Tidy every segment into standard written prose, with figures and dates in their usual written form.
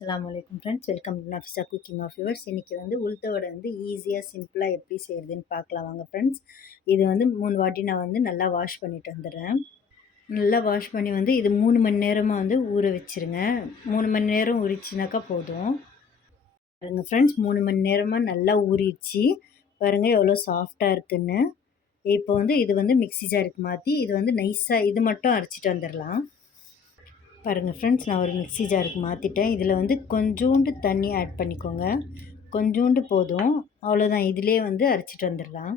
அஸ்ஸலாமு அலைக்கும் friends, welcome to Nafisa cooking of yours. இன்றைக்கி வந்து உளுத்த வடை வந்து ஈஸியாக சிம்பிளாக எப்படி செய்கிறதுன்னு பார்க்கலாம் வாங்க ஃப்ரெண்ட்ஸ். இது வந்து 3 வாட்டி நான் வந்து நல்லா வாஷ் பண்ணிட்டு வந்துடுறேன். நல்லா வாஷ் பண்ணி வந்து இது 3 மணி நேரமாக வந்து ஊற வச்சுருங்க. 3 மணி நேரம் ஊறிச்சுனாக்கா போதும். பாருங்கள் ஃப்ரெண்ட்ஸ், 3 மணி நேரமாக நல்லா ஊறிடுச்சு. பாருங்கள் எவ்வளோ சாஃப்டாக இருக்குன்னு. இப்போ வந்து இது வந்து மிக்ஸி ஜாருக்கு மாற்றி இது வந்து நைஸாக இது மட்டும் அரைச்சிட்டு வந்துடலாம். பாருங்கள் ஃப்ரெண்ட்ஸ், நான் ஒரு மிக்ஸி ஜாருக்கு மாற்றிட்டேன். இதில் வந்து கொஞ்சோண்டு தண்ணி ஆட் பண்ணிக்கோங்க. கொஞ்சோண்டு போதும், அவ்வளோதான். இதிலே வந்து அரைச்சிட்டு வந்துடலாம்.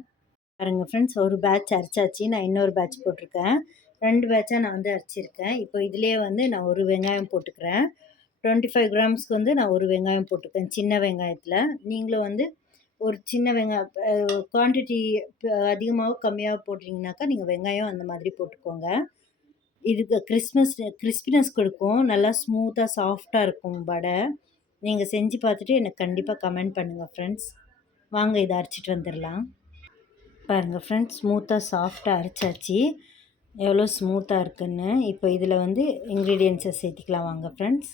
பாருங்கள் ஃப்ரெண்ட்ஸ், ஒரு பேட்ச் அரைச்சாச்சு. நான் இன்னொரு பேட்ச் போட்டிருக்கேன். 2 பேட்சாக நான் வந்து அரைச்சிருக்கேன். இப்போ இதிலே வந்து நான் ஒரு வெங்காயம் போட்டுக்கிறேன். 25 கிராம்ஸ்க்கு வந்து நான் ஒரு வெங்காயம் போட்டுக்கிறேன், சின்ன வெங்காயத்தில். நீங்களும் வந்து ஒரு சின்ன வெங்காயம் குவான்டிட்டி அதிகமாகவோ கம்மியாக போட்டிங்கனாக்கா நீங்கள் வெங்காயம் அந்த மாதிரி போட்டுக்கோங்க. இதுக்கு கிறிஸ்பினஸ் கொடுக்கும். நல்லா ஸ்மூத்தாக சாஃப்டாக இருக்கும் வடை. நீங்கள் செஞ்சு பார்த்துட்டு எனக்கு கண்டிப்பாக கமெண்ட் பண்ணுங்கள் ஃப்ரெண்ட்ஸ். வாங்க இதை அரைச்சிட்டு வந்துடலாம். பாருங்கள் ஃப்ரெண்ட்ஸ், ஸ்மூத்தாக சாஃப்டாக அரைச்சாச்சு. எவ்வளோ ஸ்மூத்தாக இருக்குன்னு. இப்போ இதில் வந்து இன்க்ரீடியன்ட்ஸை சேர்த்திக்கலாம் வாங்க ஃப்ரெண்ட்ஸ்.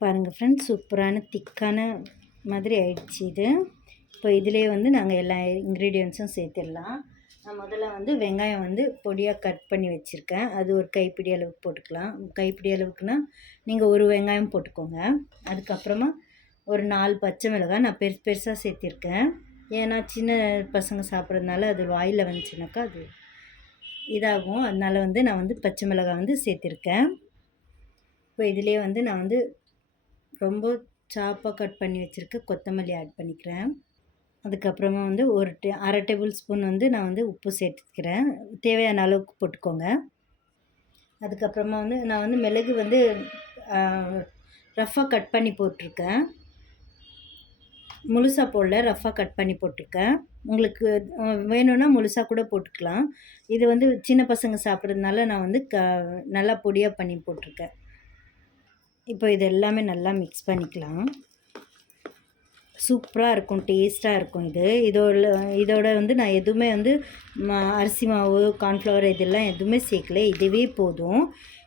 பாருங்கள் ஃப்ரெண்ட்ஸ், சூப்பரான திக்கான மாதிரி ஆயிடுச்சு இது. இப்போ இதிலே வந்து நாங்கள் எல்லா இன்க்ரீடியன்ட்ஸும் சேர்த்திடலாம். நான் முதல்ல வந்து வெங்காயம் வந்து பொடியாக கட் பண்ணி வச்சுருக்கேன். அது ஒரு கைப்பிடி அளவுக்கு போட்டுக்கலாம். கைப்பிடி அளவுக்குன்னா நீங்கள் ஒரு வெங்காயம் போட்டுக்கோங்க. அதுக்கப்புறமா ஒரு 4 பச்சை மிளகாய் நான் பெருசாக சேர்த்திருக்கேன். ஏன்னா சின்ன பசங்க சாப்பிட்றதுனால அது வாயில் வந்துச்சுனாக்கா அது இதாகும். அதனால் வந்து நான் வந்து பச்சை மிளகாய் வந்து சேர்த்திருக்கேன். இப்போ இதிலே வந்து நான் வந்து ரொம்ப சாப்பாக கட் பண்ணி வச்சுருக்க கொத்தமல்லி ஆட் பண்ணிக்கிறேன். அதுக்கப்புறமா வந்து ஒரு அரை டேபிள் ஸ்பூன் வந்து நான் வந்து உப்பு சேர்த்துக்கிறேன். தேவையான அளவுக்கு போட்டுக்கோங்க. அதுக்கப்புறமா வந்து நான் வந்து மிளகு வந்து ரஃப்பாக கட் பண்ணி போட்டிருக்கேன். முழுசாக போடல, ரஃப்பாக கட் பண்ணி போட்டிருக்கேன். உங்களுக்கு வேணும்னா முழுசாக கூட போட்டுக்கலாம். இது வந்து சின்ன பசங்க சாப்பிட்றதுனால நான் வந்து நல்லா பொடியாக பண்ணி போட்டிருக்கேன். இப்போ இது எல்லாமே நல்லா மிக்ஸ் பண்ணிக்கலாம். சூப்பராக இருக்கும், டேஸ்ட்டாக இருக்கும் இது. இதோட வந்து நான் எதுவுமே வந்து அரிசி மாவு, கார்ன்ஃப்ளவர் இதெல்லாம் எதுவுமே சேர்க்கல. இதுவே போதும்.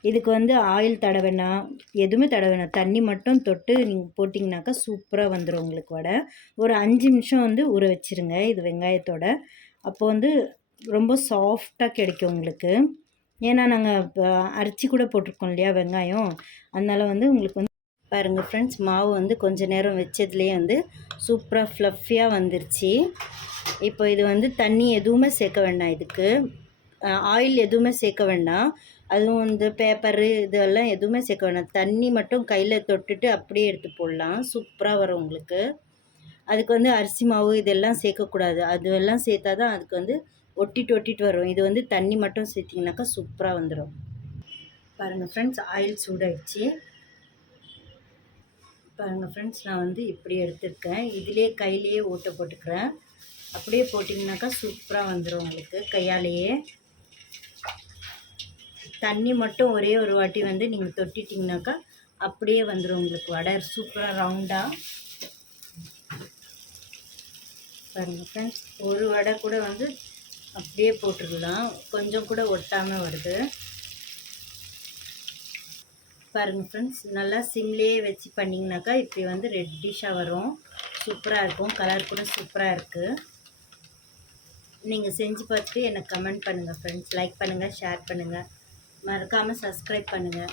இதுக்கு வந்து ஆயில் தடவேணாம், எதுவுமே தடவேணாம். தண்ணி மட்டும் தொட்டு நீங்கள் போட்டிங்கனாக்கா சூப்பராக வந்துடும் உங்களுக்கு வடை. ஒரு 5 நிமிஷம் வந்து ஊற வச்சுருங்க இது வெங்காயத்தோட. அப்போ வந்து ரொம்ப சாஃப்டாக கிடைக்கும் உங்களுக்கு. ஏன்னா நாங்கள் இப்போ அரைச்சி கூட போட்டிருக்கோம் இல்லையா வெங்காயம். அதனால் வந்து உங்களுக்கு வந்து பாருங்கள் ஃப்ரெண்ட்ஸ், மாவு வந்து கொஞ்சம் நேரம் வச்சதுலேயே வந்து சூப்பராக ஃப்ளஃபியாக வந்துருச்சு. இப்போ இது வந்து தண்ணி எதுவுமே சேர்க்க வேண்டாம். இதுக்கு ஆயில் எதுவுமே சேர்க்க வேண்டாம். அதுவும் இந்த பேப்பரு இதெல்லாம் எதுவுமே சேர்க்க வேண்டாம். தண்ணி மட்டும் கையில் தொட்டுட்டு அப்படியே எடுத்து போடலாம். சூப்பராக வரும் உங்களுக்கு. அதுக்கு வந்து அரிசி மாவு இதெல்லாம் சேர்க்கக்கூடாது. அதுவெல்லாம் சேர்த்தா தான் அதுக்கு வந்து ஒட்டிட்டு வரும். இது வந்து தண்ணி மட்டும் சேர்த்திங்கனாக்கா சூப்பராக வந்துடும். பாருங்கள் ஃப்ரெண்ட்ஸ், ஆயில் சூடாயிடுச்சு. பாருங்கள் ஃப்ரெண்ட்ஸ், நான் வந்து இப்படி எடுத்துருக்கேன். இதிலே கையிலேயே ஓட்டை போட்டுக்கிறேன். அப்படியே போட்டிங்கனாக்கா சூப்பராக வந்துடும் உங்களுக்கு கையாலேயே. தண்ணி மட்டும் ஒரே ஒரு வாட்டி வந்து நீங்கள் தொட்டிட்டிங்கனாக்கா அப்படியே வந்துடும் உங்களுக்கு வடை சூப்பராக ரவுண்டாக. பாருங்கள் ஃப்ரெண்ட்ஸ், ஒரு வடை கூட வந்து அப்படியே போட்டுடலாம். கொஞ்சம் கூட ஒட்டாமல் வருது. பாருங்கள் ஃப்ரெண்ட்ஸ், நல்லா சிம்லேயே வச்சு பண்ணிங்கனாக்கா இப்படி வந்து ரெட்டிஷாக வரும். சூப்பராக இருக்கும். கலர் கூட சூப்பராக இருக்குது. நீங்கள் செஞ்சு பார்த்துட்டு எனக்கு கமெண்ட் பண்ணுங்கள் ஃப்ரெண்ட்ஸ். லைக் பண்ணுங்கள், ஷேர் பண்ணுங்கள், மறக்காமல் சப்ஸ்கிரைப் பண்ணுங்கள்.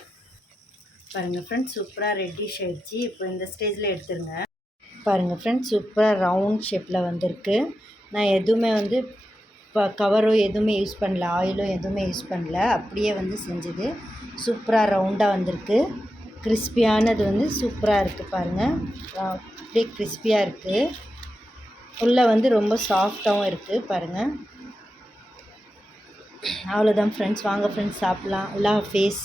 பாருங்கள் ஃப்ரெண்ட்ஸ், சூப்பராக ரெட்டிஷ் ஆகிடுச்சு. இப்போ இந்த ஸ்டேஜில் எடுத்துருங்க. பாருங்கள் ஃப்ரெண்ட்ஸ், சூப்பராக ரவுண்ட் ஷேப்பில் வந்திருக்கு. நான் எதுவுமே வந்து கவரோ எதுவுமே யூஸ் பண்ணல, ஆயிலோ எதுவுமே யூஸ் பண்ணல. அப்படியே வந்து செஞ்சது சூப்பராக ரவுண்டாக வந்திருக்கு. கிறிஸ்பியானது வந்து சூப்பராக இருக்குது. பாருங்கள், அப்படியே கிறிஸ்பியாக இருக்குது. உள்ளே வந்து ரொம்ப சாஃப்டாகவும் இருக்குது. பாருங்கள், அவ்வளோதான் ஃப்ரெண்ட்ஸ். வாங்க ஃப்ரெண்ட்ஸ், சாப்பிட்லாம். அல்லாஹ் ஹாஃபிஸ்.